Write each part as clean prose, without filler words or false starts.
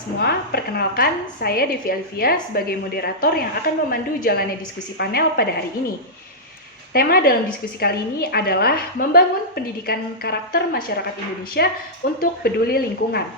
semua, perkenalkan saya Devi Alvia sebagai moderator yang akan memandu jalannya diskusi panel pada hari ini. Tema dalam diskusi kali ini adalah membangun pendidikan karakter masyarakat Indonesia untuk peduli lingkungan.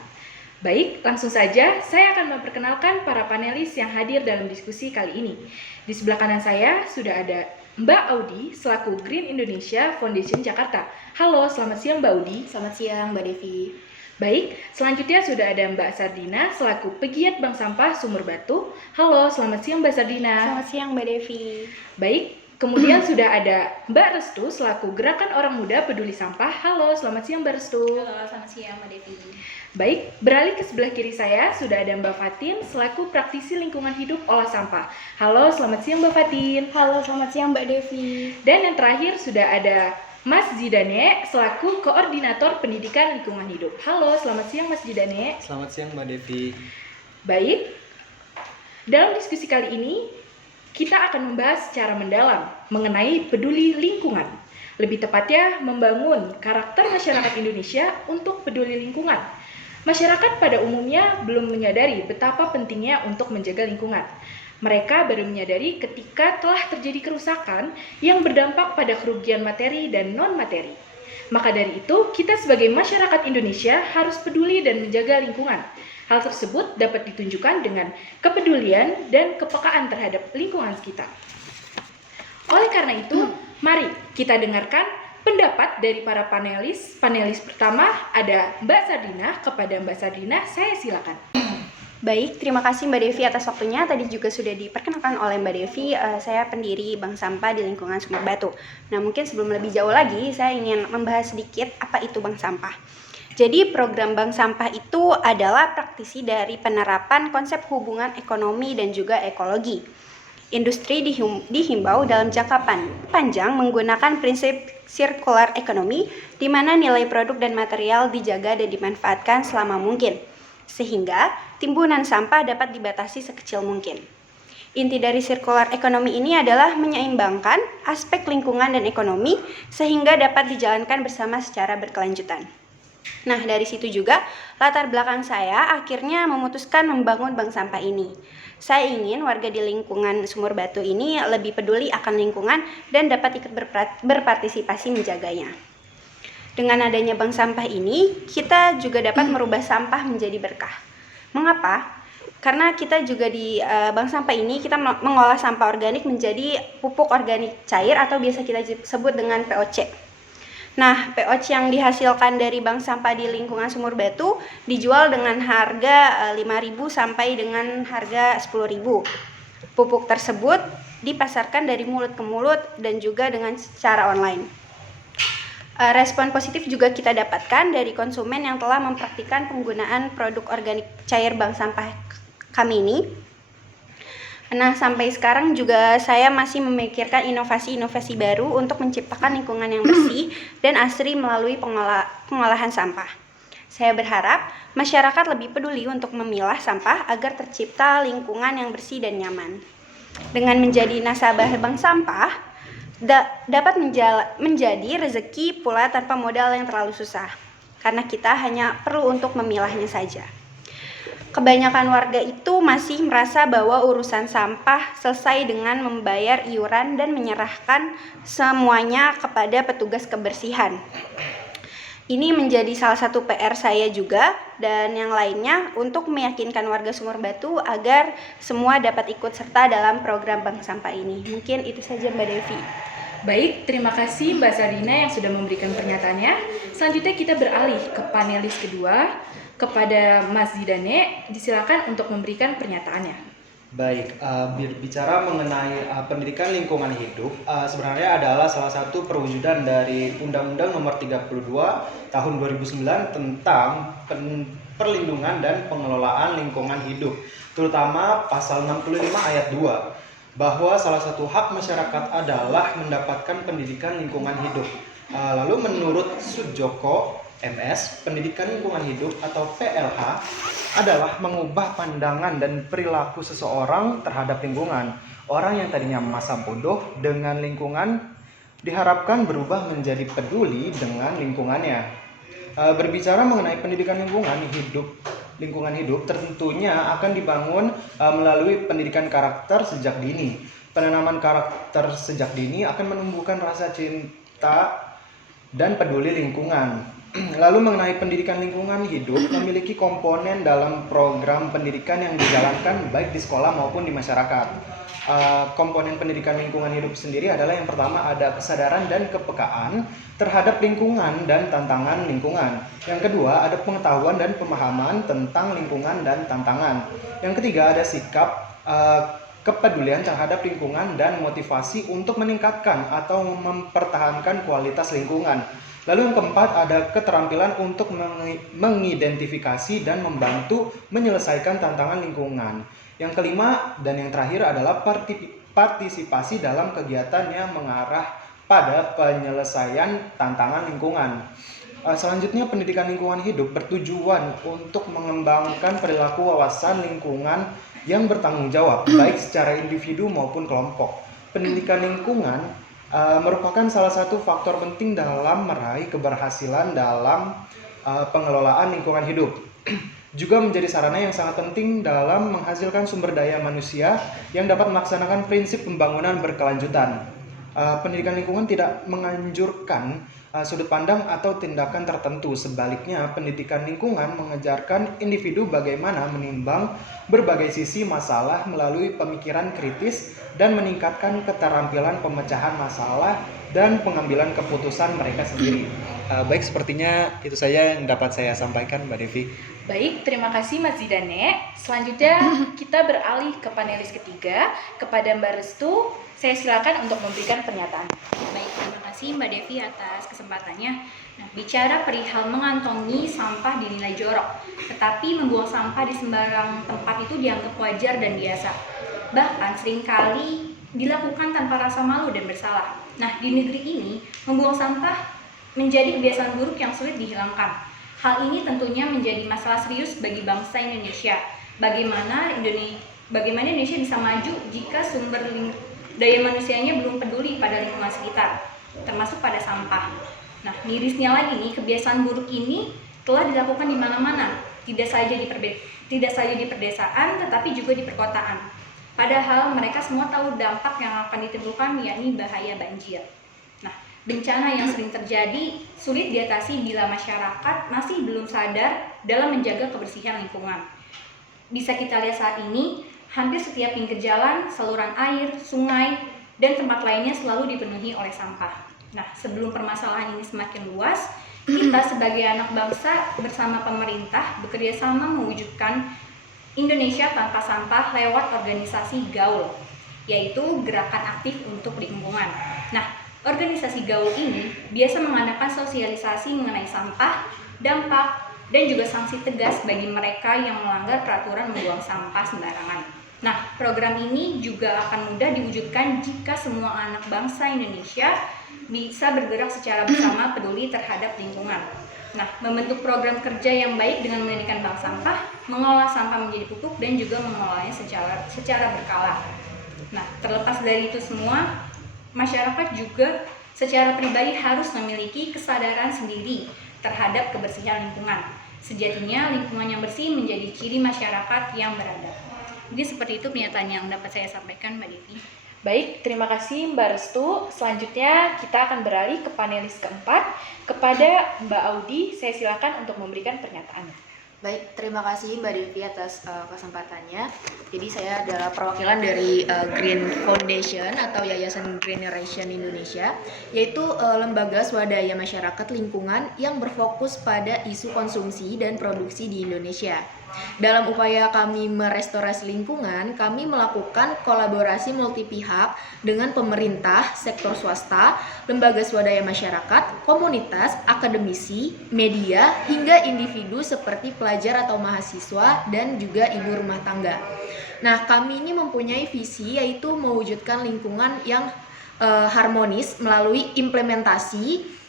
Baik, langsung saja saya akan memperkenalkan para panelis yang hadir dalam diskusi kali ini. Di sebelah kanan saya sudah ada Mbak Audi selaku Green Indonesia Foundation Jakarta. Halo, selamat siang Mbak Audi. Selamat siang Mbak Devi. Baik, selanjutnya sudah ada Mbak Sardina selaku pegiat Bank Sampah Sumur Batu. Halo, selamat siang Mbak Sardina. Selamat siang Mbak Devi. Baik, kemudian sudah ada Mbak Restu selaku Gerakan Orang Muda Peduli Sampah. Halo, selamat siang Mbak Restu. Halo, selamat siang Mbak Devi. Baik, beralih ke sebelah kiri saya sudah ada Mbak Fatin selaku praktisi lingkungan hidup olah sampah. Halo, selamat siang Mbak Fatin. Halo, selamat siang Mbak Devi. Dan yang terakhir sudah ada Mas Zidane selaku koordinator pendidikan lingkungan hidup. Halo, selamat siang Mas Zidane. Selamat siang Mbak Devi. Baik, dalam diskusi kali ini kita akan membahas secara mendalam mengenai peduli lingkungan. Lebih tepatnya membangun karakter masyarakat Indonesia untuk peduli lingkungan. Masyarakat pada umumnya belum menyadari betapa pentingnya untuk menjaga lingkungan. Mereka baru menyadari ketika telah terjadi kerusakan yang berdampak pada kerugian materi dan non-materi. Maka dari itu, kita sebagai masyarakat Indonesia harus peduli dan menjaga lingkungan. Hal tersebut dapat ditunjukkan dengan kepedulian dan kepekaan terhadap lingkungan sekitar. Oleh karena itu, mari kita dengarkan pendapat dari para panelis. Panelis pertama ada Mbak Sardina. Kepada Mbak Sardina, saya silakan. Baik, terima kasih Mbak Devi atas waktunya. Tadi juga sudah diperkenalkan oleh Mbak Devi, saya pendiri Bank Sampah di lingkungan Sumur Batu. Nah, mungkin sebelum lebih jauh lagi, saya ingin membahas sedikit apa itu Bank Sampah. Jadi, program Bank Sampah itu adalah praktisi dari penerapan konsep hubungan ekonomi dan juga ekologi. Industri dihimbau dalam jangka panjang menggunakan prinsip circular economy, di mana nilai produk dan material dijaga dan dimanfaatkan selama mungkin, sehingga timbunan sampah dapat dibatasi sekecil mungkin. Inti dari circular economy ini adalah menyeimbangkan aspek lingkungan dan ekonomi sehingga dapat dijalankan bersama secara berkelanjutan. Nah, dari situ juga latar belakang saya akhirnya memutuskan membangun bank sampah ini. Saya ingin warga di lingkungan Sumur Batu ini lebih peduli akan lingkungan dan dapat ikut berpartisipasi menjaganya. Dengan adanya bank sampah ini, kita juga dapat merubah sampah menjadi berkah. Mengapa? Karena kita juga di bank sampah ini kita mengolah sampah organik menjadi pupuk organik cair atau biasa kita sebut dengan POC. Nah, POC yang dihasilkan dari bank sampah di lingkungan Sumur Batu dijual dengan harga 5.000 sampai dengan harga 10.000. Pupuk tersebut dipasarkan dari mulut ke mulut dan juga dengan secara online. Respon positif juga kita dapatkan dari konsumen yang telah mempraktikkan penggunaan produk organik cair bank sampah kami ini. Nah, sampai sekarang juga saya masih memikirkan inovasi-inovasi baru untuk menciptakan lingkungan yang bersih dan asri melalui pengolahan sampah. Saya berharap masyarakat lebih peduli untuk memilah sampah agar tercipta lingkungan yang bersih dan nyaman. Dengan menjadi nasabah bank sampah, dapat menjadi rezeki pula tanpa modal yang terlalu susah, karena kita hanya perlu untuk memilahnya saja. Kebanyakan warga itu masih merasa bahwa urusan sampah selesai dengan membayar iuran dan menyerahkan semuanya kepada petugas kebersihan. Ini menjadi salah satu PR saya juga dan yang lainnya untuk meyakinkan warga Sumur Batu agar semua dapat ikut serta dalam program bank sampah ini. Mungkin itu saja Mbak Devi. Baik, terima kasih Mbak Sardina yang sudah memberikan pernyataannya. Selanjutnya kita beralih ke panelis kedua. Kepada Mas Zidane, disilakan untuk memberikan pernyataannya. Baik, berbicara mengenai pendidikan lingkungan hidup, sebenarnya adalah salah satu perwujudan dari Undang-Undang Nomor 32 Tahun 2009 tentang perlindungan dan pengelolaan lingkungan hidup, terutama Pasal 65 Ayat 2, bahwa salah satu hak masyarakat adalah mendapatkan pendidikan lingkungan hidup. Lalu menurut Sudjoko MS, pendidikan lingkungan hidup atau PLH adalah mengubah pandangan dan perilaku seseorang terhadap lingkungan. Orang yang tadinya masa bodoh dengan lingkungan diharapkan berubah menjadi peduli dengan lingkungannya. Berbicara mengenai pendidikan lingkungan hidup lingkungan hidup tentunya akan dibangun melalui pendidikan karakter sejak dini. Penanaman karakter sejak dini akan menumbuhkan rasa cinta dan peduli lingkungan. Lalu mengenai pendidikan lingkungan hidup memiliki komponen dalam program pendidikan yang dijalankan baik di sekolah maupun di masyarakat. Komponen pendidikan lingkungan hidup sendiri adalah yang pertama ada kesadaran dan kepekaan terhadap lingkungan dan tantangan lingkungan. Yang kedua ada pengetahuan dan pemahaman tentang lingkungan dan tantangan. Yang ketiga ada sikap kepedulian terhadap lingkungan dan motivasi untuk meningkatkan atau mempertahankan kualitas lingkungan. Lalu yang keempat ada keterampilan untuk mengidentifikasi dan membantu menyelesaikan tantangan lingkungan. Yang kelima dan yang terakhir adalah partisipasi dalam kegiatan yang mengarah pada penyelesaian tantangan lingkungan. Selanjutnya pendidikan lingkungan hidup bertujuan untuk mengembangkan perilaku wawasan lingkungan yang bertanggung jawab baik secara individu maupun kelompok. Pendidikan lingkungan merupakan salah satu faktor penting dalam meraih keberhasilan dalam pengelolaan lingkungan hidup. Juga menjadi sarana yang sangat penting dalam menghasilkan sumber daya manusia yang dapat melaksanakan prinsip pembangunan berkelanjutan. Pendidikan lingkungan tidak menganjurkan sudut pandang atau tindakan tertentu. Sebaliknya, pendidikan lingkungan mengajarkan individu bagaimana menimbang berbagai sisi masalah melalui pemikiran kritis dan meningkatkan keterampilan pemecahan masalah dan pengambilan keputusan mereka sendiri. Baik, sepertinya itu saja yang dapat saya sampaikan, Mbak Devi. Baik, terima kasih Mas Zidane. Selanjutnya kita beralih ke panelis ketiga, kepada Mbak Restu. Saya silakan untuk memberikan pernyataan. Baik, terima kasih Mbak Devi atas kesempatannya. Nah, bicara perihal mengantongi sampah dinilai jorok, tetapi membuang sampah di sembarang tempat itu dianggap wajar dan biasa. Bahkan seringkali dilakukan tanpa rasa malu dan bersalah. Nah, di negeri ini, membuang sampah menjadi kebiasaan buruk yang sulit dihilangkan. Hal ini tentunya menjadi masalah serius bagi bangsa Indonesia. Bagaimana Indonesia bisa maju jika sumber daya manusianya belum peduli pada lingkungan sekitar, termasuk pada sampah. Nah, mirisnya lagi nih, kebiasaan buruk ini telah dilakukan di mana-mana, tidak saja di pedesaan, tetapi juga di perkotaan. Padahal mereka semua tahu dampak yang akan ditimbulkan, yakni bahaya banjir. Nah, bencana yang sering terjadi sulit diatasi bila masyarakat masih belum sadar dalam menjaga kebersihan lingkungan. Bisa kita lihat saat ini, hampir setiap pinggir jalan, saluran air, sungai, dan tempat lainnya selalu dipenuhi oleh sampah. Nah, sebelum permasalahan ini semakin luas, kita sebagai anak bangsa bersama pemerintah bekerja sama mewujudkan Indonesia tanpa sampah lewat organisasi GAUL, yaitu Gerakan Aktif untuk Lingkungan. Nah, organisasi GAUL ini biasa mengadakan sosialisasi mengenai sampah, dampak, dan juga sanksi tegas bagi mereka yang melanggar peraturan membuang sampah sembarangan. Nah, program ini juga akan mudah diwujudkan jika semua anak bangsa Indonesia bisa bergerak secara bersama peduli terhadap lingkungan. Nah, membentuk program kerja yang baik dengan mendirikan bank sampah, mengolah sampah menjadi pupuk, dan juga mengelolanya secara berkala. Nah, terlepas dari itu semua, masyarakat juga secara pribadi harus memiliki kesadaran sendiri terhadap kebersihan lingkungan. Sejatinya, lingkungan yang bersih menjadi ciri masyarakat yang beradab. Jadi seperti itu pernyataan yang dapat saya sampaikan, Mbak Devi. Baik, terima kasih Mbak Restu. Selanjutnya kita akan beralih ke panelis keempat, kepada Mbak Audi. Saya silakan untuk memberikan pernyataannya. Baik, terima kasih Mbak Devi atas kesempatannya. Jadi saya adalah perwakilan dari Green Foundation atau Yayasan Green Generation Indonesia, yaitu lembaga swadaya masyarakat lingkungan yang berfokus pada isu konsumsi dan produksi di Indonesia. Dalam upaya kami merestorasi lingkungan, kami melakukan kolaborasi multi pihak dengan pemerintah, sektor swasta, lembaga swadaya masyarakat, komunitas, akademisi, media, hingga individu seperti pelajar atau mahasiswa dan juga ibu rumah tangga. Nah, kami ini mempunyai visi yaitu mewujudkan lingkungan yang harmonis melalui implementasi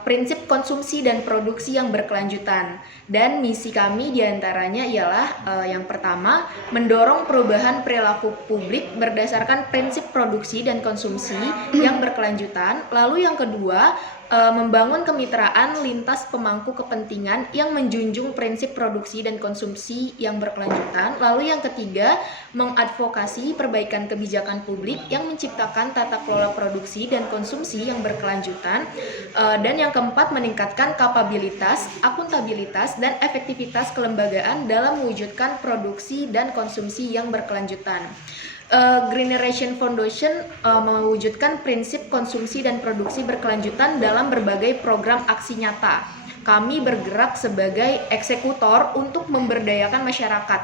prinsip konsumsi dan produksi yang berkelanjutan. Dan misi kami diantaranya ialah yang pertama, mendorong perubahan perilaku publik berdasarkan prinsip produksi dan konsumsi yang berkelanjutan. Lalu yang kedua, membangun kemitraan lintas pemangku kepentingan yang menjunjung prinsip produksi dan konsumsi yang berkelanjutan. Lalu yang ketiga, mengadvokasi perbaikan kebijakan publik yang menciptakan tata kelola produksi dan konsumsi yang berkelanjutan. Dan yang keempat, meningkatkan kapabilitas, akuntabilitas, dan efektivitas kelembagaan dalam mewujudkan produksi dan konsumsi yang berkelanjutan. Greeneration Foundation mewujudkan prinsip konsumsi dan produksi berkelanjutan dalam berbagai program aksi nyata. Kami bergerak sebagai eksekutor untuk memberdayakan masyarakat,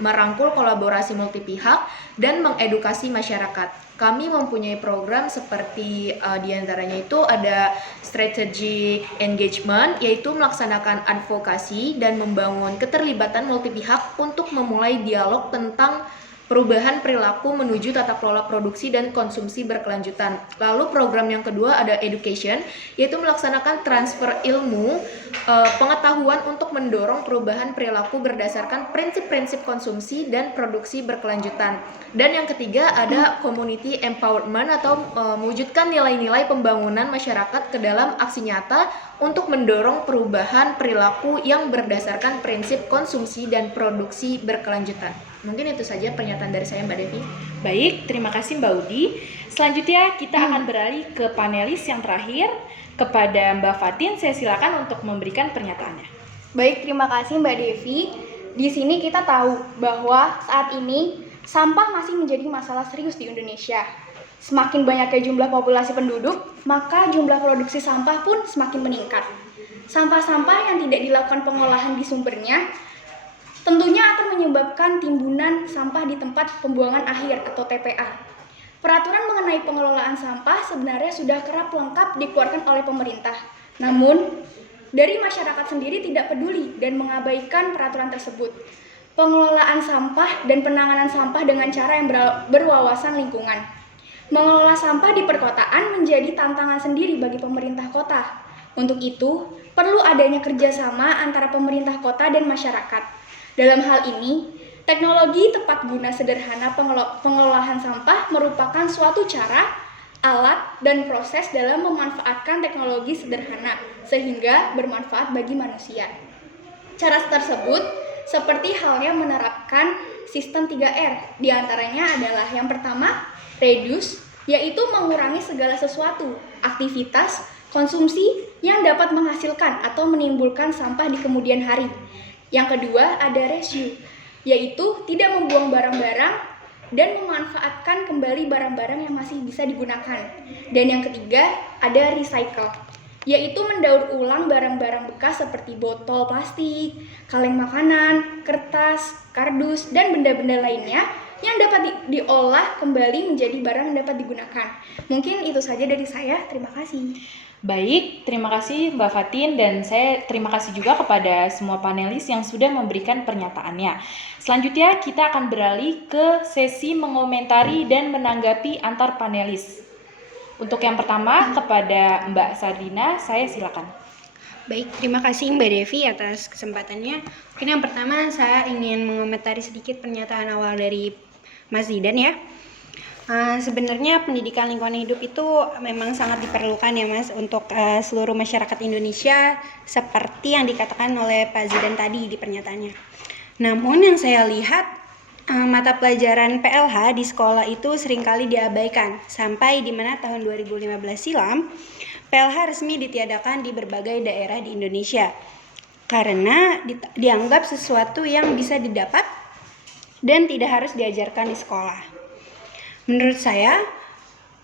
merangkul kolaborasi multipihak, dan mengedukasi masyarakat. Kami mempunyai program seperti diantaranya itu ada strategic engagement, yaitu melaksanakan advokasi dan membangun keterlibatan multipihak untuk memulai dialog tentang perubahan perilaku menuju tata kelola produksi dan konsumsi berkelanjutan. Lalu program yang kedua ada education, yaitu melaksanakan transfer ilmu, pengetahuan untuk mendorong perubahan perilaku berdasarkan prinsip-prinsip konsumsi dan produksi berkelanjutan. Dan yang ketiga ada community empowerment atau mewujudkan nilai-nilai pembangunan masyarakat ke dalam aksi nyata untuk mendorong perubahan perilaku yang berdasarkan prinsip konsumsi dan produksi berkelanjutan. Mungkin itu saja pernyataan dari saya, Mbak Devi. Baik, terima kasih Mbak Udi. Selanjutnya kita akan beralih ke panelis yang terakhir. Kepada Mbak Fatin, saya silakan untuk memberikan pernyataannya. Baik, terima kasih Mbak Devi. Di sini kita tahu bahwa saat ini sampah masih menjadi masalah serius di Indonesia. Semakin banyaknya jumlah populasi penduduk, maka jumlah produksi sampah pun semakin meningkat. Sampah-sampah yang tidak dilakukan pengolahan di sumbernya tentunya akan menyebabkan timbunan sampah di tempat pembuangan akhir atau TPA. Peraturan mengenai pengelolaan sampah sebenarnya sudah kerap lengkap dikeluarkan oleh pemerintah. Namun, dari masyarakat sendiri tidak peduli dan mengabaikan peraturan tersebut. Pengelolaan sampah dan penanganan sampah dengan cara yang berwawasan lingkungan. Mengelola sampah di perkotaan menjadi tantangan sendiri bagi pemerintah kota. Untuk itu, perlu adanya kerjasama antara pemerintah kota dan masyarakat. Dalam hal ini, teknologi tepat guna sederhana pengelolaan sampah merupakan suatu cara, alat, dan proses dalam memanfaatkan teknologi sederhana sehingga bermanfaat bagi manusia. Cara tersebut seperti halnya menerapkan sistem 3R, diantaranya adalah yang pertama, reduce, yaitu mengurangi segala sesuatu, aktivitas, konsumsi yang dapat menghasilkan atau menimbulkan sampah di kemudian hari. Yang kedua ada reuse, yaitu tidak membuang barang-barang dan memanfaatkan kembali barang-barang yang masih bisa digunakan. Dan yang ketiga ada recycle, yaitu mendaur ulang barang-barang bekas seperti botol plastik, kaleng makanan, kertas, kardus, dan benda-benda lainnya yang dapat diolah kembali menjadi barang yang dapat digunakan. Mungkin itu saja dari saya, terima kasih. Baik, terima kasih Mbak Fatin dan saya terima kasih juga kepada semua panelis yang sudah memberikan pernyataannya. Selanjutnya kita akan beralih ke sesi mengomentari dan menanggapi antar panelis. Untuk yang pertama kepada Mbak Sardina, saya silakan. Baik, terima kasih Mbak Devi atas kesempatannya. Mungkin yang pertama saya ingin mengomentari sedikit pernyataan awal dari Mas Zidan ya. Sebenarnya pendidikan lingkungan hidup itu memang sangat diperlukan ya Mas untuk seluruh masyarakat Indonesia seperti yang dikatakan oleh Pak Zidan tadi di pernyataannya. Namun yang saya lihat mata pelajaran PLH di sekolah itu seringkali diabaikan sampai di mana tahun 2015 silam PLH resmi ditiadakan di berbagai daerah di Indonesia karena dianggap sesuatu yang bisa didapat dan tidak harus diajarkan di sekolah. Menurut saya,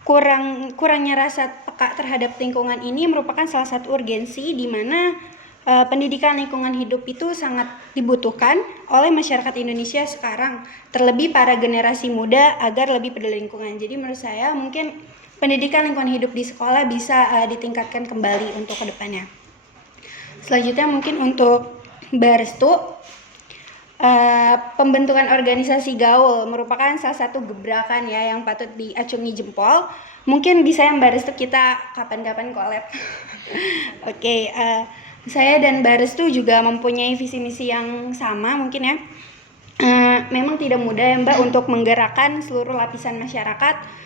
kurangnya rasa peka terhadap lingkungan ini merupakan salah satu urgensi di mana pendidikan lingkungan hidup itu sangat dibutuhkan oleh masyarakat Indonesia sekarang, terlebih para generasi muda agar lebih peduli lingkungan. Jadi menurut saya mungkin pendidikan lingkungan hidup di sekolah bisa ditingkatkan kembali untuk kedepannya. Selanjutnya mungkin untuk Mbak Restu, pembentukan organisasi gaul merupakan salah satu gebrakan ya yang patut diacungi jempol. Mungkin bisa ya Mbak Restu kita kapan-kapan collab. Oke, saya dan Mbak Restu juga mempunyai visi misi yang sama mungkin ya. Memang tidak mudah ya Mbak untuk menggerakkan seluruh lapisan masyarakat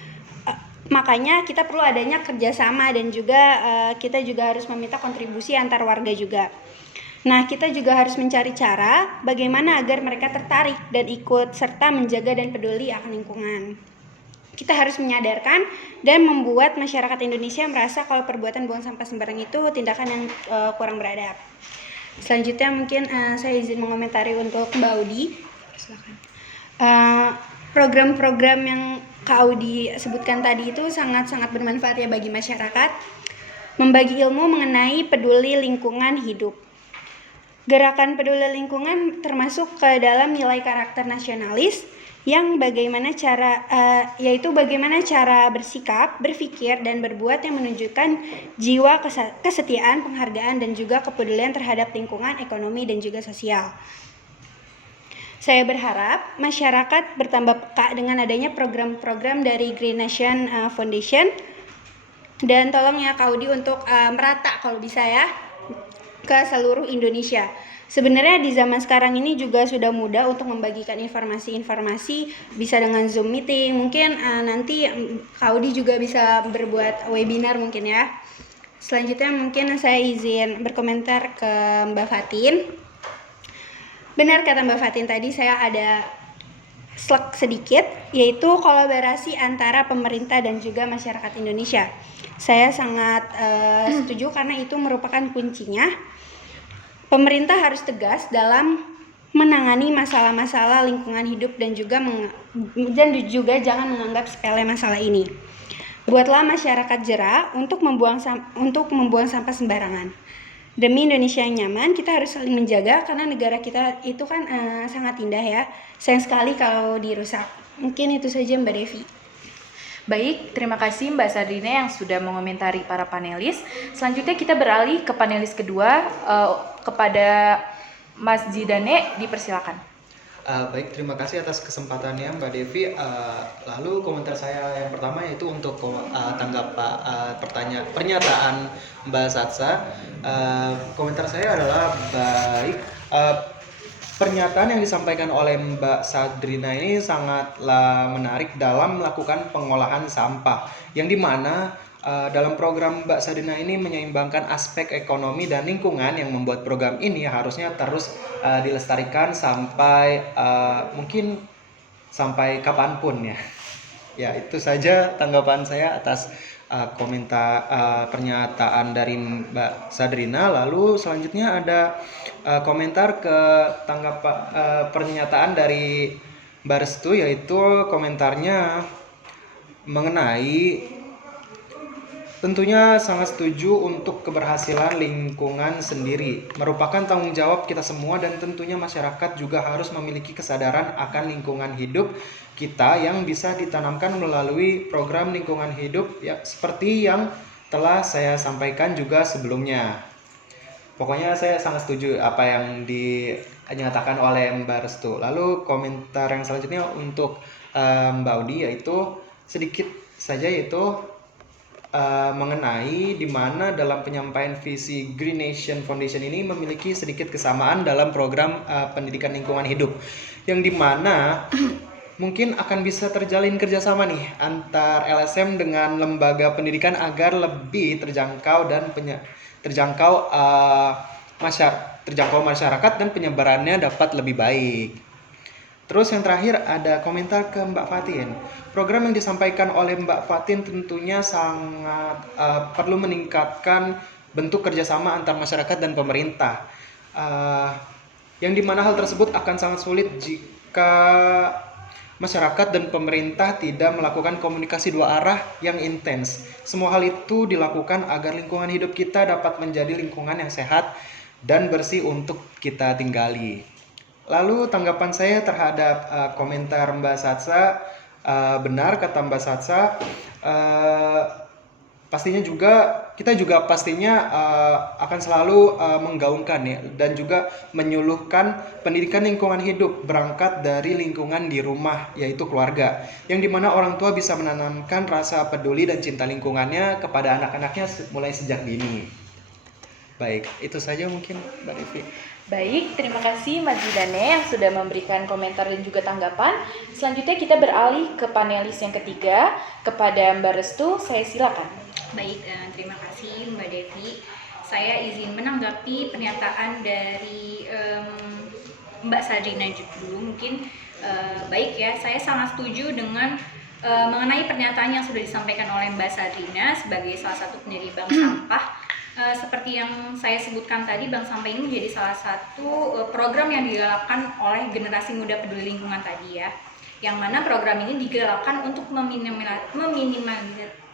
Makanya kita perlu adanya kerjasama dan juga kita juga harus meminta kontribusi antar warga juga. Nah, kita juga harus mencari cara bagaimana agar mereka tertarik dan ikut serta menjaga dan peduli akan lingkungan. Kita harus menyadarkan dan membuat masyarakat Indonesia merasa kalau perbuatan buang sampah sembarang itu tindakan yang kurang beradab. Selanjutnya mungkin saya izin mengomentari untuk Mbak Audi. Silakan. Program-program yang Kak Audi sebutkan tadi itu sangat-sangat bermanfaat ya bagi masyarakat. Membagi ilmu mengenai peduli lingkungan hidup. Gerakan peduli lingkungan termasuk ke dalam nilai karakter nasionalis yang yaitu bagaimana cara bersikap, berpikir, dan berbuat yang menunjukkan jiwa kesetiaan, penghargaan, dan juga kepedulian terhadap lingkungan, ekonomi, dan juga sosial. Saya berharap masyarakat bertambah peka dengan adanya program-program dari Green Nation Foundation, dan tolong ya Kak Audi untuk merata kalau bisa ya ke seluruh Indonesia. Sebenarnya di zaman sekarang ini juga sudah mudah untuk membagikan informasi-informasi, bisa dengan Zoom meeting, mungkin nanti Kak Audi juga bisa berbuat webinar mungkin ya. Selanjutnya mungkin saya izin berkomentar ke Mbak Fatin. Benar kata Mbak Fatin tadi, saya ada slide sedikit, yaitu kolaborasi antara pemerintah dan juga masyarakat Indonesia. Saya sangat setuju karena itu merupakan kuncinya. Pemerintah harus tegas dalam menangani masalah-masalah lingkungan hidup dan juga jangan menganggap sepele masalah ini. Buatlah masyarakat jera untuk membuang sampah sembarangan. Demi Indonesia yang nyaman, kita harus saling menjaga karena negara kita itu kan sangat indah ya. Sayang sekali kalau dirusak. Mungkin itu saja Mbak Devi. Baik, terima kasih Mbak Sadrina yang sudah mengomentari para panelis. Selanjutnya kita beralih ke panelis kedua, kepada Mas Zidane, dipersilakan. Baik, terima kasih atas kesempatannya Mbak Devi. Lalu komentar saya yang pertama yaitu untuk pernyataan Mbak Satsa. Komentar saya adalah baik. Pernyataan yang disampaikan oleh Mbak Sadrina ini sangatlah menarik dalam melakukan pengolahan sampah, yang dimana dalam program Mbak Sadrina ini menyeimbangkan aspek ekonomi dan lingkungan, yang membuat program ini harusnya terus dilestarikan mungkin sampai kapanpun ya. Ya, itu saja tanggapan saya atas komentar pernyataan dari Mbak Sadrina. Lalu selanjutnya ada komentar ke pernyataan dari Mbak Restu, yaitu komentarnya mengenai tentunya sangat setuju untuk keberhasilan lingkungan sendiri merupakan tanggung jawab kita semua, dan tentunya masyarakat juga harus memiliki kesadaran akan lingkungan hidup kita yang bisa ditanamkan melalui program lingkungan hidup ya, seperti yang telah saya sampaikan juga sebelumnya. Pokoknya saya sangat setuju apa yang dinyatakan oleh Mbak Restu. Lalu komentar yang selanjutnya untuk Mbak Audi, yaitu sedikit saja, yaitu mengenai di mana dalam penyampaian visi Green Nation Foundation ini memiliki sedikit kesamaan dalam program pendidikan lingkungan hidup, yang dimana mungkin akan bisa terjalin kerjasama nih antar LSM dengan lembaga pendidikan agar lebih terjangkau masyarakat dan penyebarannya dapat lebih baik. Terus yang terakhir ada komentar ke Mbak Fatin. Program yang disampaikan oleh Mbak Fatin tentunya sangat perlu meningkatkan bentuk kerjasama antar masyarakat dan pemerintah. Yang dimana hal tersebut akan sangat sulit jika masyarakat dan pemerintah tidak melakukan komunikasi dua arah yang intens. Semua hal itu dilakukan agar lingkungan hidup kita dapat menjadi lingkungan yang sehat dan bersih untuk kita tinggali. Lalu tanggapan saya terhadap komentar Mbak Satsa, benar kata Mbak Satsa, pastinya kita juga pastinya akan selalu menggaungkan ya, dan juga menyuluhkan pendidikan lingkungan hidup berangkat dari lingkungan di rumah, yaitu keluarga, yang dimana orang tua bisa menanamkan rasa peduli dan cinta lingkungannya kepada anak-anaknya mulai sejak dini. Baik, itu saja mungkin Mbak Devi. Baik, terima kasih Mas Zidane yang sudah memberikan komentar dan juga tanggapan. Selanjutnya kita beralih ke panelis yang ketiga, kepada Mbak Restu, saya silakan. Baik, terima kasih Mbak Devi. Saya izin menanggapi pernyataan dari Mbak Sadrina dulu. Mungkin baik ya, saya sangat setuju dengan mengenai pernyataan yang sudah disampaikan oleh Mbak Sadrina sebagai salah satu pendiri Bank Sampah. Seperti yang saya sebutkan tadi, Bank Sampah ini menjadi salah satu program yang digalakkan oleh generasi muda peduli lingkungan tadi ya. Yang mana program ini digalakkan untuk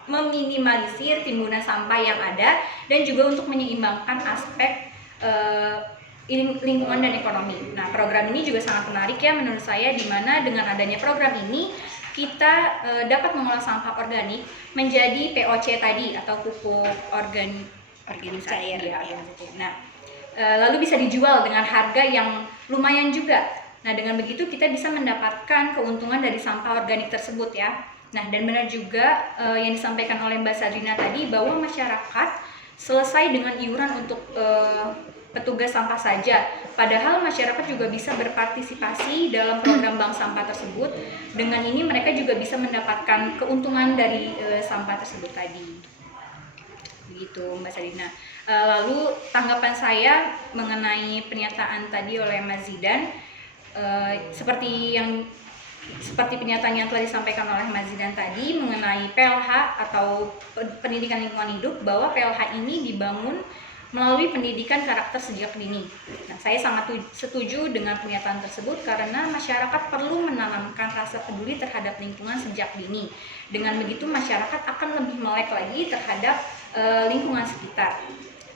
meminimalisir timbunan sampah yang ada dan juga untuk menyeimbangkan aspek lingkungan dan ekonomi. Nah, program ini juga sangat menarik ya menurut saya, di mana dengan adanya program ini kita dapat mengolah sampah organik menjadi POC tadi atau pupuk organik cair ya. Nah, lalu bisa dijual dengan harga yang lumayan juga. Nah, dengan begitu kita bisa mendapatkan keuntungan dari sampah organik tersebut ya. Nah, dan benar juga yang disampaikan oleh Mbak Sadrina tadi bahwa masyarakat selesai dengan iuran untuk petugas sampah saja. Padahal masyarakat juga bisa berpartisipasi dalam program bank sampah tersebut. Dengan ini mereka juga bisa mendapatkan keuntungan dari sampah tersebut tadi. Begitu Mbak Sadrina. Lalu tanggapan saya mengenai pernyataan tadi oleh Mas Zidan, seperti pernyataan yang telah disampaikan oleh Mas Zidan tadi mengenai PLH atau pendidikan lingkungan hidup, bahwa PLH ini dibangun melalui pendidikan karakter sejak dini. Nah, saya sangat setuju dengan pernyataan tersebut karena masyarakat perlu menanamkan rasa peduli terhadap lingkungan sejak dini. Dengan begitu masyarakat akan lebih melek lagi terhadap lingkungan sekitar.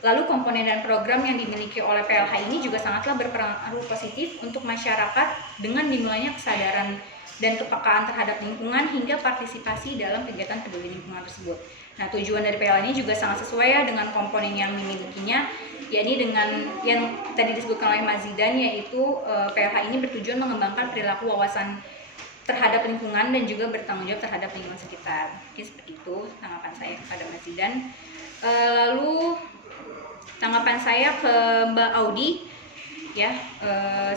Lalu komponen dan program yang dimiliki oleh PLH ini juga sangatlah berpengaruh positif untuk masyarakat dengan dimulainya kesadaran dan kepekaan terhadap lingkungan hingga partisipasi dalam kegiatan peduli lingkungan tersebut. Nah, tujuan dari PLH ini juga sangat sesuai ya dengan komponen yang dimilikinya, yakni dengan yang tadi disebutkan oleh Mas Zidan, yaitu PLH ini bertujuan mengembangkan perilaku wawasan terhadap lingkungan dan juga bertanggung jawab terhadap lingkungan sekitar. Mungkin seperti itu tanggapan saya kepada Mas Zidan. Lalu tanggapan saya ke Mbak Audi ya,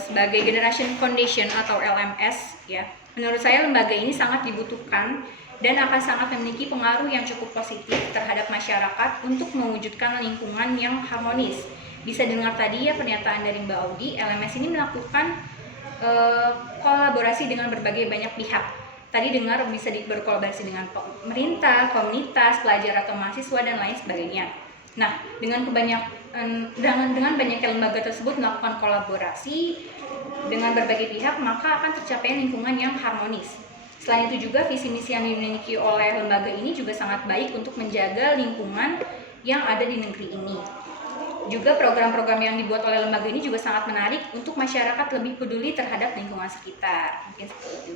sebagai Generation Foundation atau LMS ya. Menurut saya lembaga ini sangat dibutuhkan dan akan sangat memiliki pengaruh yang cukup positif terhadap masyarakat untuk mewujudkan lingkungan yang harmonis. Bisa dengar tadi ya pernyataan dari Mbak Audi, LMS ini melakukan kolaborasi dengan berbagai banyak pihak. Tadi dengar bisa berkolaborasi dengan pemerintah, komunitas, pelajar atau mahasiswa dan lain sebagainya. Nah, dengan banyaknya lembaga tersebut melakukan kolaborasi dengan berbagai pihak, maka akan tercapai lingkungan yang harmonis. Selain itu juga visi misi yang dimiliki oleh lembaga ini juga sangat baik untuk menjaga lingkungan yang ada di negeri ini. Juga program-program yang dibuat oleh lembaga ini juga sangat menarik untuk masyarakat lebih peduli terhadap lingkungan sekitar. Mungkin seperti itu.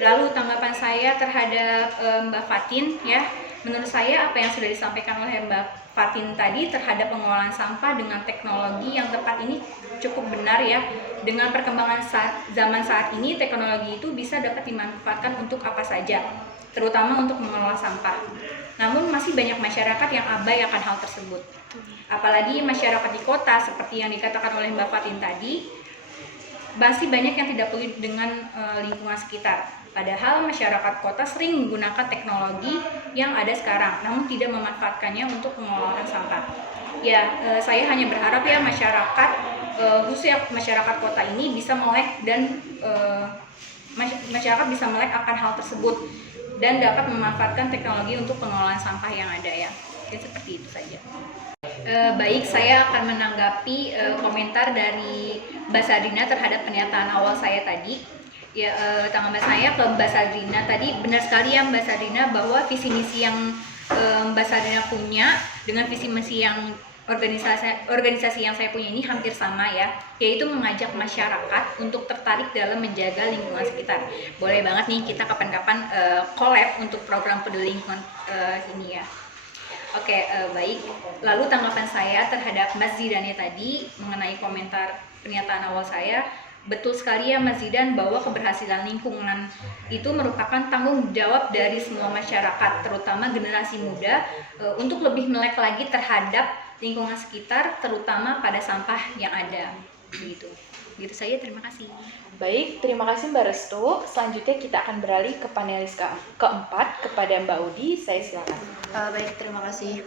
Lalu tanggapan saya terhadap Mbak Fatin ya, menurut saya apa yang sudah disampaikan oleh Mbak Fatin tadi terhadap pengolahan sampah dengan teknologi yang tepat ini cukup benar ya. Dengan perkembangan zaman saat ini, teknologi itu bisa dapat dimanfaatkan untuk apa saja, terutama untuk mengelola sampah. Namun masih banyak masyarakat yang abai akan hal tersebut. Apalagi masyarakat di kota seperti yang dikatakan oleh Mbak Fatin tadi, masih banyak yang tidak peduli dengan lingkungan sekitar. Padahal masyarakat kota sering menggunakan teknologi yang ada sekarang, namun tidak memanfaatkannya untuk pengolahan sampah. Ya, saya hanya berharap ya masyarakat, khususnya masyarakat kota ini bisa melek dan masyarakat bisa melek akan hal tersebut dan dapat memanfaatkan teknologi untuk pengolahan sampah yang ada ya. Jadi seperti itu saja. Baik, saya akan menanggapi komentar dari Mbak Sadrina terhadap pernyataan awal saya tadi. Ya, tanggapan saya ke Mbak Sadrina tadi, benar sekali ya Mbak Sadrina bahwa visi misi yang Mbak Sadrina punya dengan visi misi yang organisasi yang saya punya ini hampir sama ya, yaitu mengajak masyarakat untuk tertarik dalam menjaga lingkungan sekitar. Boleh banget nih kita kapan-kapan collab untuk program peduli lingkungan ini ya. Oke, baik. Lalu tanggapan saya terhadap Mas Zidane tadi mengenai komentar pernyataan awal saya betul sekali ya Mas Zidan bahwa keberhasilan lingkungan itu merupakan tanggung jawab dari semua masyarakat, terutama generasi muda, untuk lebih melek lagi terhadap lingkungan sekitar, terutama pada sampah yang ada. Gitu saja, terima kasih. Baik, terima kasih Mbak Restu. Selanjutnya kita akan beralih ke panelis keempat, kepada Mbak Udi. Saya silakan. Baik, terima kasih.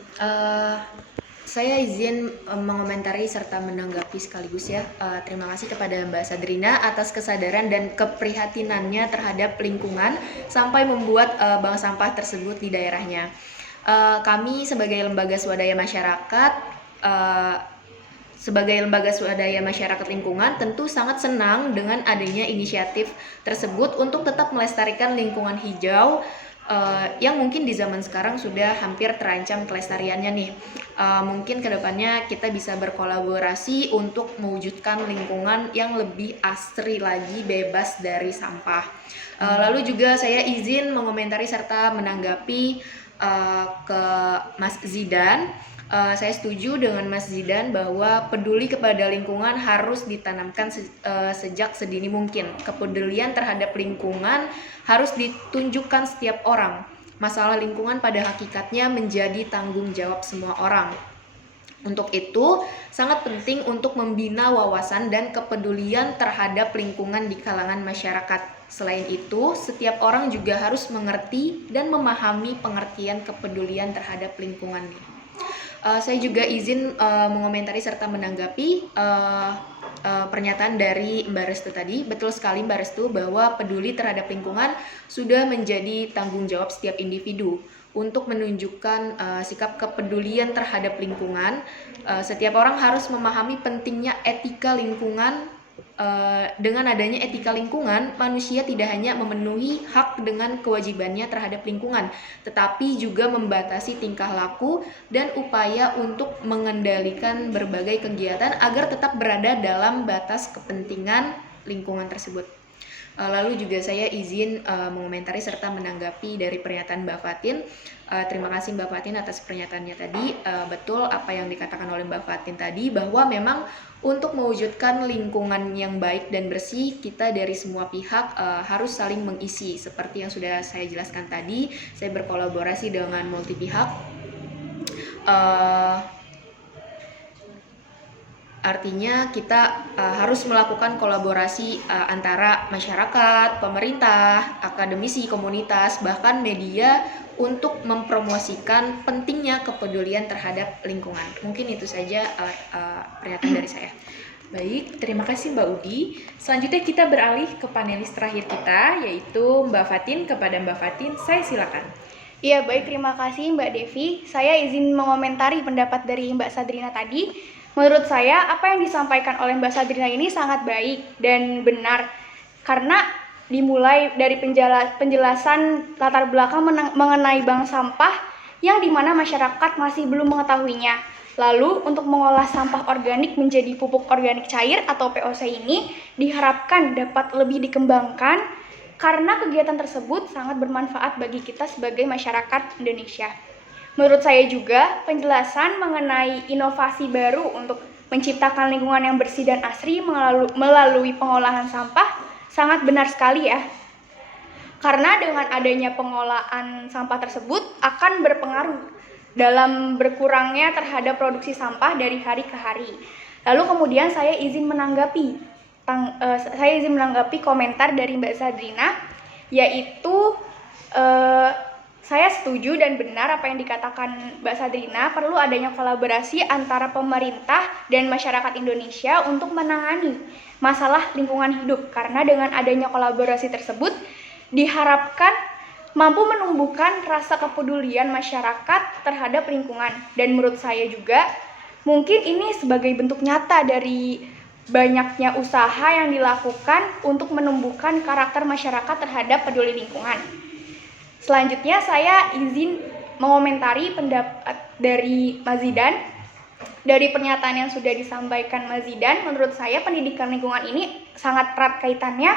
Saya izin mengomentari serta menanggapi sekaligus ya. Terima kasih kepada Mbak Sadrina atas kesadaran dan keprihatinannya terhadap lingkungan sampai membuat bank sampah tersebut di daerahnya. Kami sebagai lembaga swadaya masyarakat lingkungan tentu sangat senang dengan adanya inisiatif tersebut untuk tetap melestarikan lingkungan hijau yang mungkin di zaman sekarang sudah hampir terancam kelestariannya nih. Mungkin kedepannya kita bisa berkolaborasi untuk mewujudkan lingkungan yang lebih asri lagi, bebas dari sampah. Lalu juga saya izin mengomentari serta menanggapi ke Mas Zidan. Saya setuju dengan Mas Zidan bahwa peduli kepada lingkungan harus ditanamkan sejak sedini mungkin. Kepedulian terhadap lingkungan harus ditunjukkan setiap orang. Masalah lingkungan pada hakikatnya menjadi tanggung jawab semua orang. Untuk itu, sangat penting untuk membina wawasan dan kepedulian terhadap lingkungan di kalangan masyarakat. Selain itu, setiap orang juga harus mengerti dan memahami pengertian kepedulian terhadap lingkungan. Saya juga izin mengomentari serta menanggapi pernyataan dari Mbak Restu tadi. Betul sekali Mbak Restu bahwa peduli terhadap lingkungan sudah menjadi tanggung jawab setiap individu. Untuk menunjukkan sikap kepedulian terhadap lingkungan, setiap orang harus memahami pentingnya etika lingkungan. Dengan adanya etika lingkungan, manusia tidak hanya memenuhi hak dengan kewajibannya terhadap lingkungan, tetapi juga membatasi tingkah laku dan upaya untuk mengendalikan berbagai kegiatan agar tetap berada dalam batas kepentingan lingkungan tersebut. Lalu juga saya izin mengomentari serta menanggapi dari pernyataan Mbak Fatin. Terima kasih Mbak Fatin atas pernyataannya tadi. Betul apa yang dikatakan oleh Mbak Fatin tadi, bahwa memang untuk mewujudkan lingkungan yang baik dan bersih, kita dari semua pihak harus saling mengisi. Seperti yang sudah saya jelaskan tadi, saya berkolaborasi dengan multi pihak. Artinya kita harus melakukan kolaborasi antara masyarakat, pemerintah, akademisi, komunitas, bahkan media untuk mempromosikan pentingnya kepedulian terhadap lingkungan. Mungkin itu saja pernyataan dari saya. Baik, terima kasih Mbak Udi. Selanjutnya kita beralih ke panelis terakhir kita, yaitu Mbak Fatin. Kepada Mbak Fatin, saya silakan. Iya, baik, terima kasih Mbak Devi. Saya izin mengomentari pendapat dari Mbak Sadrina tadi. Menurut saya, apa yang disampaikan oleh Mbak Sadrina ini sangat baik dan benar. Karena dimulai dari penjelasan latar belakang mengenai bank sampah yang dimana masyarakat masih belum mengetahuinya. Lalu, untuk mengolah sampah organik menjadi pupuk organik cair atau POC ini diharapkan dapat lebih dikembangkan karena kegiatan tersebut sangat bermanfaat bagi kita sebagai masyarakat Indonesia. Menurut saya juga, penjelasan mengenai inovasi baru untuk menciptakan lingkungan yang bersih dan asri melalui pengolahan sampah sangat benar sekali ya. Karena dengan adanya pengolahan sampah tersebut akan berpengaruh dalam berkurangnya terhadap produksi sampah dari hari ke hari. Lalu kemudian saya izin menanggapi komentar dari Mbak Sadrina, yaitu saya setuju dan benar apa yang dikatakan Mbak Sadrina, perlu adanya kolaborasi antara pemerintah dan masyarakat Indonesia untuk menangani masalah lingkungan hidup. Karena dengan adanya kolaborasi tersebut diharapkan mampu menumbuhkan rasa kepedulian masyarakat terhadap lingkungan. Dan menurut saya juga mungkin ini sebagai bentuk nyata dari banyaknya usaha yang dilakukan untuk menumbuhkan karakter masyarakat terhadap peduli lingkungan. Selanjutnya saya izin mengomentari pendapat dari Mas Zidan. Dari pernyataan yang sudah disampaikan Mas Zidan, menurut saya pendidikan lingkungan ini sangat erat kaitannya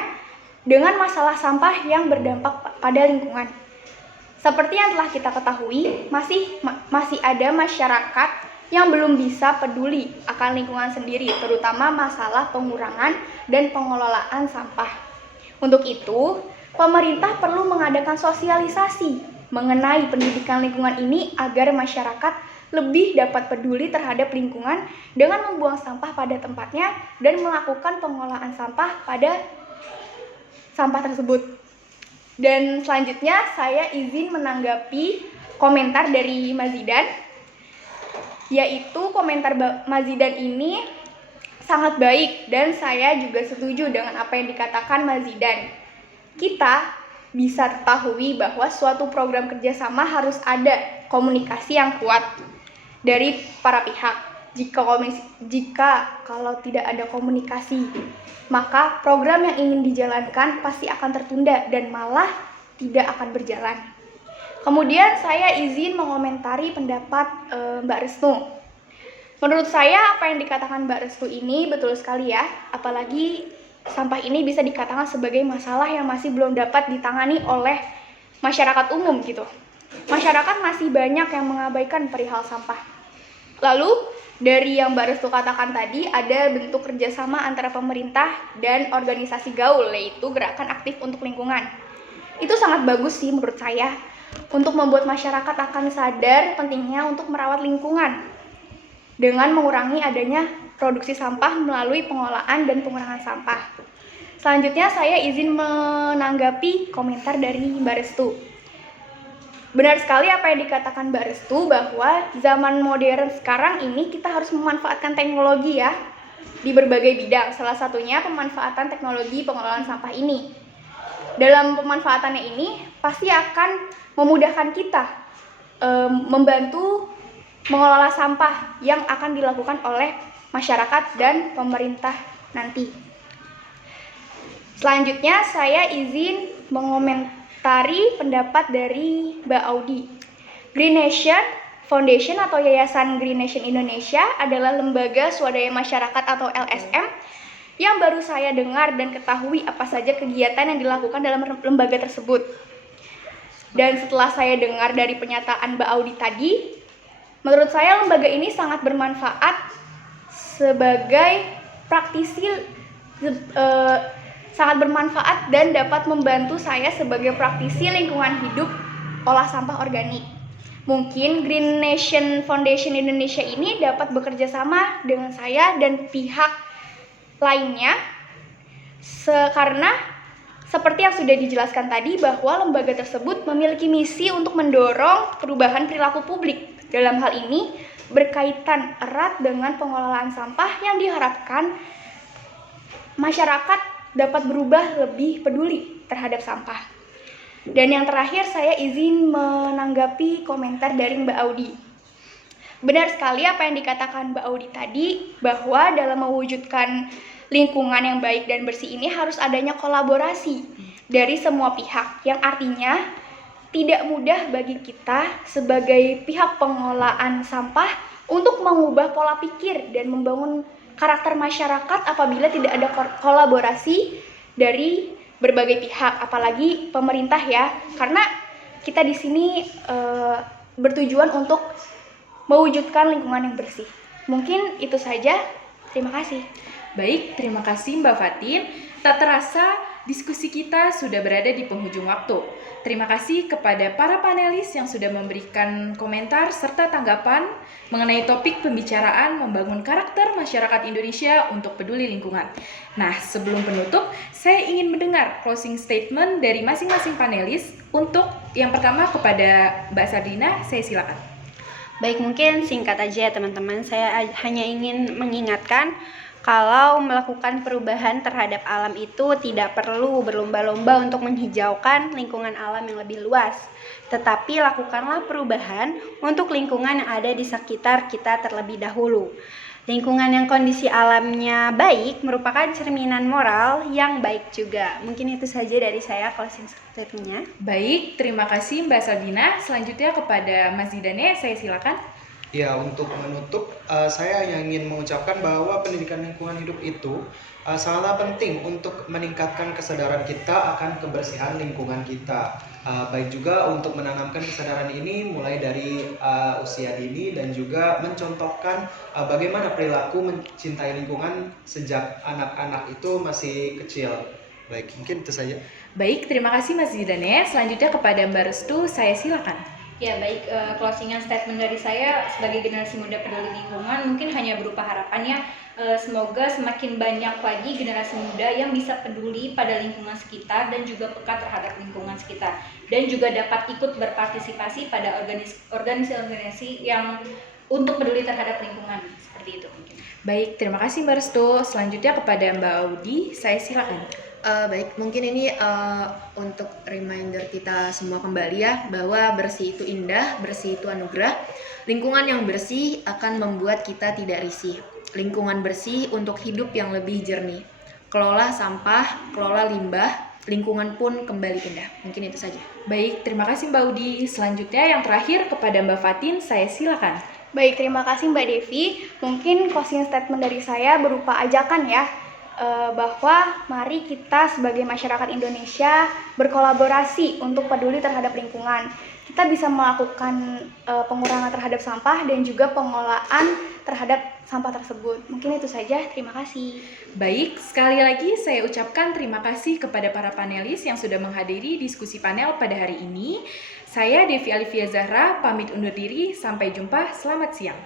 dengan masalah sampah yang berdampak pada lingkungan. Seperti yang telah kita ketahui, masih ada masyarakat yang belum bisa peduli akan lingkungan sendiri, terutama masalah pengurangan dan pengelolaan sampah. Untuk itu, pemerintah perlu mengadakan sosialisasi mengenai pendidikan lingkungan ini agar masyarakat lebih dapat peduli terhadap lingkungan dengan membuang sampah pada tempatnya dan melakukan pengolahan sampah pada sampah tersebut. Dan selanjutnya saya izin menanggapi komentar dari Mas Zidan, yaitu komentar Mas Zidan ini sangat baik dan saya juga setuju dengan apa yang dikatakan Mas Zidan. Kita bisa ketahui bahwa suatu program kerjasama harus ada komunikasi yang kuat dari para pihak. Jika kalau tidak ada komunikasi, maka program yang ingin dijalankan pasti akan tertunda dan malah tidak akan berjalan. Kemudian saya izin mengomentari pendapat Mbak Restu. Menurut saya apa yang dikatakan Mbak Restu ini betul sekali ya, apalagi sampah ini bisa dikatakan sebagai masalah yang masih belum dapat ditangani oleh masyarakat umum gitu. Masyarakat masih banyak yang mengabaikan perihal sampah. Lalu dari yang Mbak Restu katakan tadi, ada bentuk kerjasama antara pemerintah dan organisasi gaul, yaitu Gerakan Aktif untuk Lingkungan. Itu sangat bagus sih menurut saya, untuk membuat masyarakat akan sadar pentingnya untuk merawat lingkungan dengan mengurangi adanya produksi sampah melalui pengolahan dan pengurangan sampah. Selanjutnya saya izin menanggapi komentar dari Mbak Restu. Benar sekali apa yang dikatakan Mbak Restu, bahwa zaman modern sekarang ini kita harus memanfaatkan teknologi ya di berbagai bidang. Salah satunya pemanfaatan teknologi pengelolaan sampah ini. Dalam pemanfaatannya ini pasti akan memudahkan kita membantu mengelola sampah yang akan dilakukan oleh masyarakat dan pemerintah nanti. Selanjutnya saya izin mengomentari pendapat dari Mbak Audi. Green Nation Foundation atau Yayasan Green Nation Indonesia adalah lembaga swadaya masyarakat atau LSM yang baru saya dengar dan ketahui apa saja kegiatan yang dilakukan dalam lembaga tersebut. Dan setelah saya dengar dari pernyataan Mbak Audi tadi, menurut saya lembaga ini sangat bermanfaat sebagai praktisi, sangat bermanfaat dan dapat membantu saya sebagai praktisi lingkungan hidup olah sampah organik. Mungkin Green Nation Foundation Indonesia ini dapat bekerja sama dengan saya dan pihak lainnya karena seperti yang sudah dijelaskan tadi, bahwa lembaga tersebut memiliki misi untuk mendorong perubahan perilaku publik. Dalam hal ini berkaitan erat dengan pengelolaan sampah yang diharapkan masyarakat dapat berubah lebih peduli terhadap sampah. Dan yang terakhir saya izin menanggapi komentar dari Mbak Audi. Benar sekali apa yang dikatakan Mbak Audi tadi, bahwa dalam mewujudkan lingkungan yang baik dan bersih ini harus adanya kolaborasi dari semua pihak, yang artinya tidak mudah bagi kita sebagai pihak pengelolaan sampah untuk mengubah pola pikir dan membangun karakter masyarakat apabila tidak ada kolaborasi dari berbagai pihak, apalagi pemerintah ya, karena kita di sini bertujuan untuk mewujudkan lingkungan yang bersih. Mungkin itu saja. Terima kasih. Baik, terima kasih Mbak Fatin. Tak terasa diskusi kita sudah berada di penghujung waktu. Terima kasih kepada para panelis yang sudah memberikan komentar serta tanggapan mengenai topik pembicaraan membangun karakter masyarakat Indonesia untuk peduli lingkungan. Nah, sebelum penutup, saya ingin mendengar closing statement dari masing-masing panelis. Untuk yang pertama kepada Mbak Sardina, saya silakan. Baik, mungkin singkat aja ya teman-teman. Saya hanya ingin mengingatkan kalau melakukan perubahan terhadap alam itu tidak perlu berlomba-lomba untuk menghijaukan lingkungan alam yang lebih luas. Tetapi lakukanlah perubahan untuk lingkungan yang ada di sekitar kita terlebih dahulu. Lingkungan yang kondisi alamnya baik merupakan cerminan moral yang baik juga. Mungkin itu saja dari saya closing statement-nya. Baik, terima kasih Mbak Sardina. Selanjutnya kepada Mas Zidane, saya silakan. Ya, untuk menutup, saya hanya ingin mengucapkan bahwa pendidikan lingkungan hidup itu sangatlah penting untuk meningkatkan kesadaran kita akan kebersihan lingkungan kita. Baik juga untuk menanamkan kesadaran ini mulai dari usia dini dan juga mencontohkan bagaimana perilaku mencintai lingkungan sejak anak-anak itu masih kecil. Baik, mungkin itu saja. Baik, terima kasih Mas Zidane. Selanjutnya kepada Mbak Restu, saya silakan. Ya baik, closingan statement dari saya sebagai generasi muda peduli lingkungan mungkin hanya berupa harapannya semoga semakin banyak lagi generasi muda yang bisa peduli pada lingkungan sekitar dan juga peka terhadap lingkungan sekitar dan juga dapat ikut berpartisipasi pada organisasi-organisasi yang untuk peduli terhadap lingkungan, seperti itu mungkin. Baik, terima kasih Mbak Restu. Selanjutnya kepada Mbak Audi, saya silakan. Baik, mungkin ini untuk reminder kita semua kembali ya, bahwa bersih itu indah, bersih itu anugerah. Lingkungan yang bersih akan membuat kita tidak risih. Lingkungan bersih untuk hidup yang lebih jernih. Kelola sampah, kelola limbah, lingkungan pun kembali indah. Mungkin itu saja. Baik, terima kasih Mbak Audi. Selanjutnya yang terakhir kepada Mbak Fatin, saya silakan. Baik, terima kasih Mbak Devi. Mungkin closing statement dari saya berupa ajakan ya, bahwa mari kita sebagai masyarakat Indonesia berkolaborasi untuk peduli terhadap lingkungan. Kita bisa melakukan pengurangan terhadap sampah dan juga pengolahan terhadap sampah tersebut. Mungkin itu saja, terima kasih. Baik, sekali lagi saya ucapkan terima kasih kepada para panelis yang sudah menghadiri diskusi panel pada hari ini. Saya Devi Alivia Zahra, pamit undur diri, sampai jumpa, selamat siang.